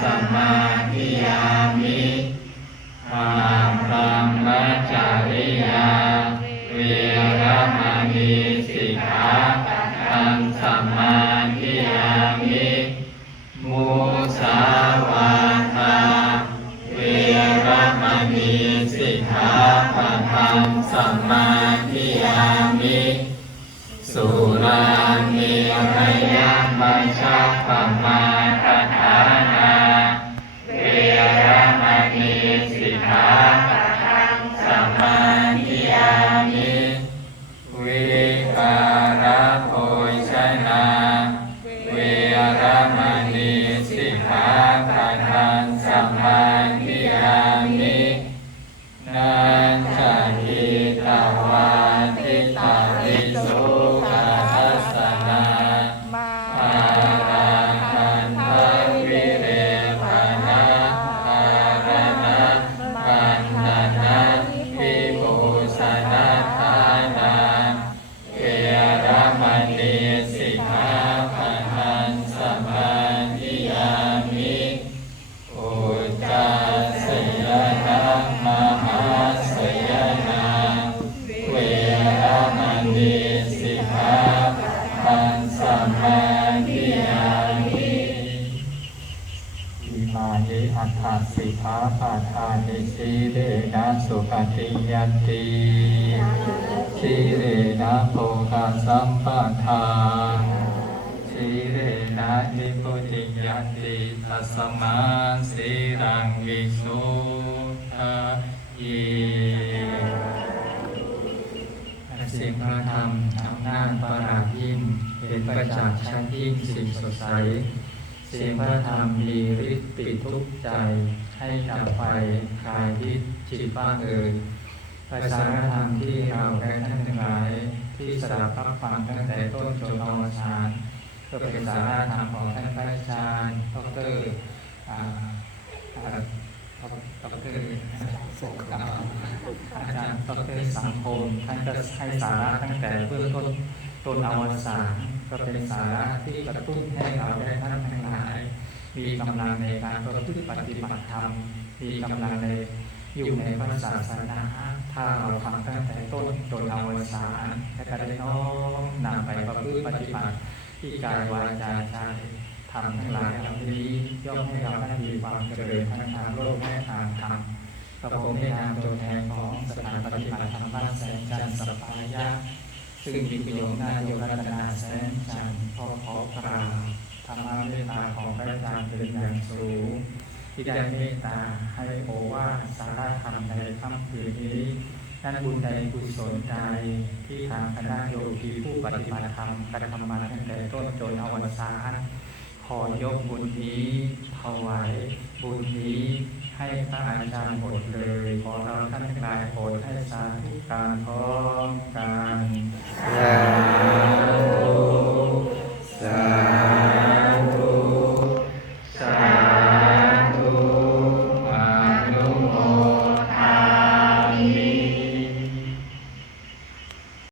สมาธิยามิทาตังมัจจาริยา เวรมณีสิกขาปังสมาธิยามิมุสาวาทาเวรมณีสิกขาปังสมาธิยามิสุรามีระยะมัชาะปมา อัฏฐสิกขาปะทานิสีเลนะสุปฏิยันติสีเลนะโภคสัมปทาสีเลนะนิพุติยันติตัสมาสีรังวิสุทายีเสียงพระธรรมทำนาจประหลาดยิ่ง เป็นประจักษ์ชั้นยิ่งสิ่งสดใส เสียงพระธรรมมีฤทธิ์ปิดทุกข์ใจ ให้ดับไฟคลายพิษจิตบ้างเอ่ยภาษาธรรมที่เราและท่านทั้งหลาย ที่สดับรับฟังตั้งแต่ต้นจนอวสานก็เป็นสาระธรรมของท่านพระอาจารย์ดรอ่าอ่าดรอาจารย์ดรสังคมท่านก็ให้สาระตั้งแต่เบื้องต้น ต้นอวสานก็เป็นสาระที่กระตุ้นให้เราได้ท่านทั้งหลาย มีกำลังในการประพฤติปฏิบัติธรรม มีกำลังในอยู่ในพระศาสนาถ้าเราฟังตั้งแต่ต้นจนอวสานและก็ได้น้อมนำไปประพฤติปฏิบัติที่กายวาจาใจทำทั้งหลายเหล่านี้ย่อมให้เราได้มีความเจริญทั้งทางโลกและทางธรรมกับผมในนามตัวแทนของสถานปฏิบัติธรรมบ้านแสงจันทร์สัปปายะ ซึ่งมีประโยชน์น่าโยรัตนาแสนจันทร์ขอขอกราธรรมเมตตาของพระอาจารย์เป็นอย่างสูงที่ได้เมตตาให้โอวาสาระธรรมในค่ำคืนนี้นั่นบุญใดกุศลใดที่ทางคณะโยคีผู้ปฏิบัติธรรมกระทำมาตั้งแต่ต้นจนอวสานขอยกบุญนี้ถวายบุญนี้ให้พระอาจารย์หมดเลย ขอเราท่านทั้งหลายโปรดให้สาธุการขอมกัน Yeah.